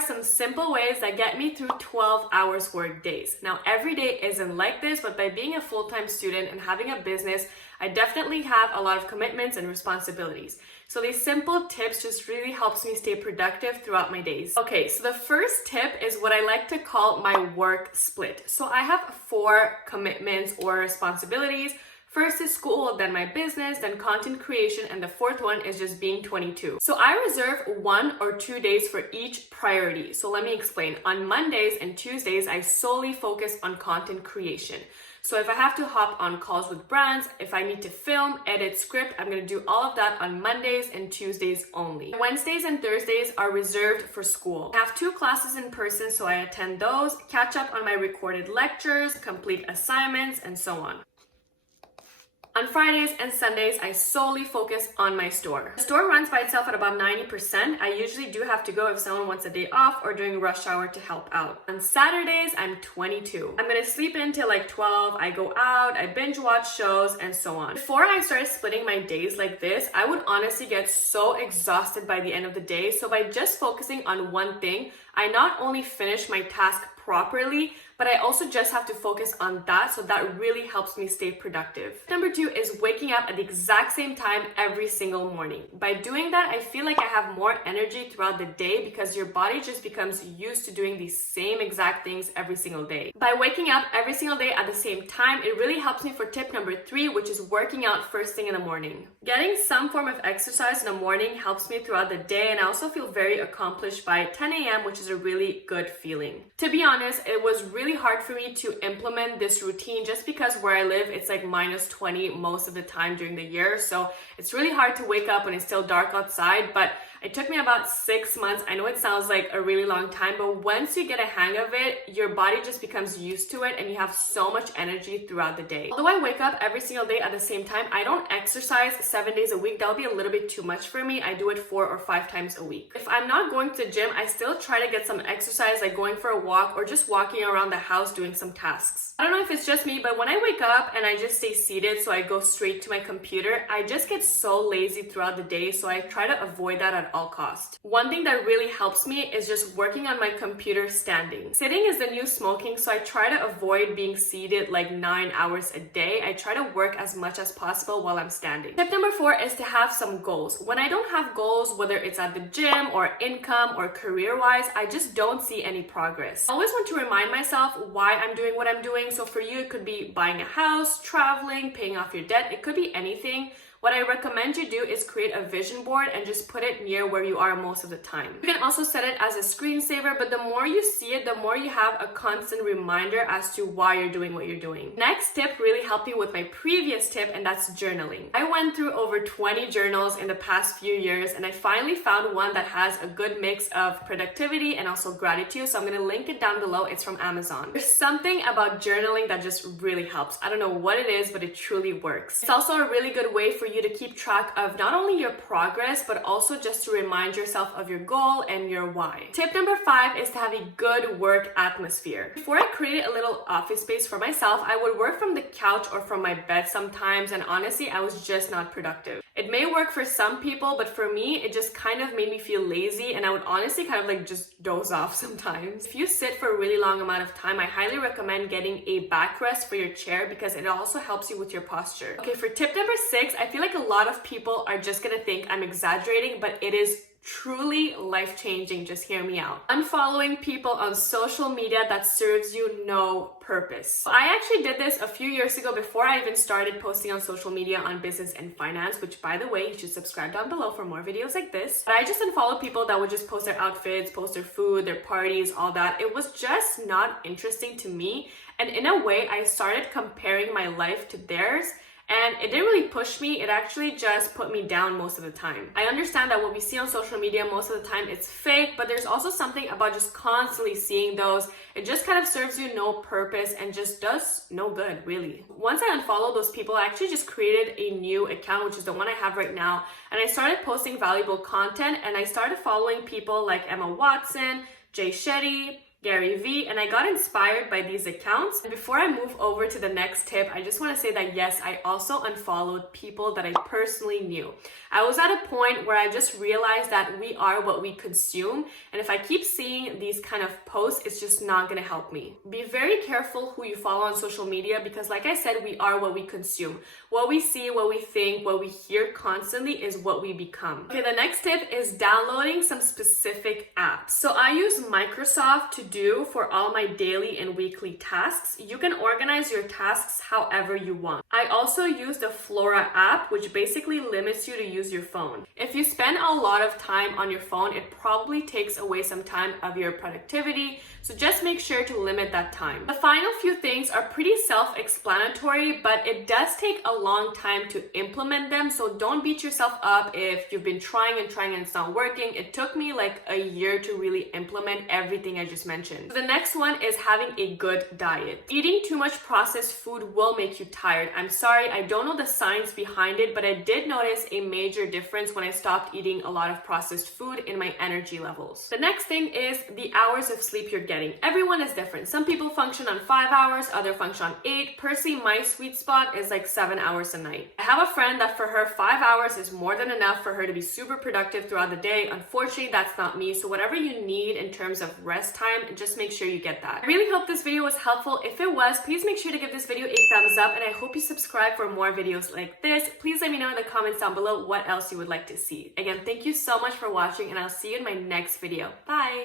are some simple ways that get me through 12 hours work days. Now, every day isn't like this, but by being a full-time student and having a business, I definitely have a lot of commitments and responsibilities. So these simple tips just really helps me stay productive throughout my days. Okay, so the first tip is what I like to call my work split. So I have 4 commitments or responsibilities. First is school, then my business, then content creation, and the 4th one is just being 22. So I reserve 1 or 2 days for each priority. So let me explain. On Mondays and Tuesdays, I solely focus on content creation. So if I have to hop on calls with brands, if I need to film, edit, script, I'm gonna do all of that on Mondays and Tuesdays only. Wednesdays and Thursdays are reserved for school. I have 2 classes in person, so I attend those, catch up on my recorded lectures, complete assignments, and so on. On Fridays and Sundays, I solely focus on my store. The store runs by itself at about 90%. I usually do have to go if someone wants a day off or during rush hour to help out. On Saturdays, I'm 22. I'm gonna sleep in till like 12. I go out, I binge watch shows, and so on. Before I started splitting my days like this, I would honestly get so exhausted by the end of the day. So by just focusing on one thing, I not only finish my task properly, but I also just have to focus on that, so that really helps me stay productive. Number 2 is waking up at the exact same time every single morning. By doing that, I feel like I have more energy throughout the day because your body just becomes used to doing these same exact things every single day. By waking up every single day at the same time, it really helps me for tip number 3, which is working out first thing in the morning. Getting some form of exercise in the morning helps me throughout the day, and I also feel very accomplished by 10 a.m., which is a really good feeling. To be honest, it was really hard for me to implement this routine just because where I live, it's like minus 20 most of the time during the year. So it's really hard to wake up when it's still dark outside, but it took me about 6 months. I know it sounds like a really long time, but once you get a hang of it, your body just becomes used to it and you have so much energy throughout the day. Although I wake up every single day at the same time, I don't exercise 7 days a week. That'll be a little bit too much for me. I do it 4 or 5 times a week. If I'm not going to the gym, I still try to get some exercise, like going for a walk or just walking around the house doing some tasks. I don't know if it's just me, but when I wake up and I just stay seated, so I go straight to my computer, I just get so lazy throughout the day, so I try to avoid that at all costs. One thing that really helps me is just working on my computer standing. Sitting is the new smoking, so I try to avoid being seated like 9 hours a day. I try to work as much as possible while I'm standing. Tip number 4 is to have some goals. When I don't have goals, whether it's at the gym or income or career-wise, I just don't see any progress. I always want to remind myself why I'm doing what I'm doing. So for you, it could be buying a house, traveling, paying off your debt. It could be anything. What I recommend you do is create a vision board and just put it near where you are most of the time. You can also set it as a screensaver, but the more you see it, the more you have a constant reminder as to why you're doing what you're doing. Next tip really helped me with my previous tip, and that's journaling. I went through over 20 journals in the past few years, and I finally found one that has a good mix of productivity and also gratitude, so I'm gonna link it down below. It's from Amazon. There's something about journaling that just really helps. I don't know what it is, but it truly works. It's also a really good way for you to keep track of not only your progress, but also just to remind yourself of your goal and your why. Tip number 5 is to have a good work atmosphere. Before I created a little office space for myself, I would work from the couch or from my bed sometimes, and honestly, I was just not productive. It may work for some people, but for me, it just kind of made me feel lazy, and I would honestly kind of like just doze off sometimes. If you sit for a really long amount of time, I highly recommend getting a backrest for your chair because it also helps you with your posture. Okay, for tip number 6, I feel like a lot of people are just gonna think I'm exaggerating, but it is truly life-changing. Just hear me out. Unfollowing people on social media that serves you no purpose. I actually did this a few years ago before I even started posting on social media on business and finance, which by the way, you should subscribe down below for more videos like this. But I just unfollowed people that would just post their outfits, post their food, their parties, all that. It was just not interesting to me. And in a way, I started comparing my life to theirs. And it didn't really push me, it actually just put me down most of the time. I understand that what we see on social media most of the time, it's fake, but there's also something about just constantly seeing those. It just kind of serves you no purpose and just does no good, really. Once I unfollowed those people, I actually just created a new account, which is the one I have right now. And I started posting valuable content, and I started following people like Emma Watson, Jay Shetty, Gary Vee, and I got inspired by these accounts. And before I move over to the next tip, I just want to say that yes, I also unfollowed people that I personally knew. I was at a point where I just realized that we are what we consume, and if I keep seeing these kind of posts, it's just not going to help me. Be very careful who you follow on social media because, like I said, we are what we consume. What we see, what we think, what we hear constantly is what we become. Okay, the next tip is downloading some specific apps. So I use Microsoft To Do for all my daily and weekly tasks. You can organize your tasks however you want. I also use the Flora app, which basically limits you to use your phone. If you spend a lot of time on your phone, it probably takes away some time of your productivity, so just make sure to limit that time. The final few things are pretty self-explanatory, but it does take a long time to implement them, so don't beat yourself up if you've been trying and it's not working. It took me like a year to really implement everything I just mentioned. The next one is having a good diet. Eating too much processed food will make you tired. I'm sorry, I don't know the science behind it, but I did notice a major difference when I stopped eating a lot of processed food in my energy levels. The next thing is the hours of sleep you're getting. Everyone is different. Some people function on 5 hours, others function on 8. Personally, my sweet spot is like 7 hours a night. I have a friend that for her 5 hours is more than enough for her to be super productive throughout the day. Unfortunately, that's not me. So whatever you need in terms of rest time, just make sure you get that. I really hope this video was helpful. If it was, please make sure to give this video a thumbs up, and I hope you subscribe for more videos like this. Please let me know in the comments down below what else you would like to see. Again, thank you so much for watching, and I'll see you in my next video. Bye!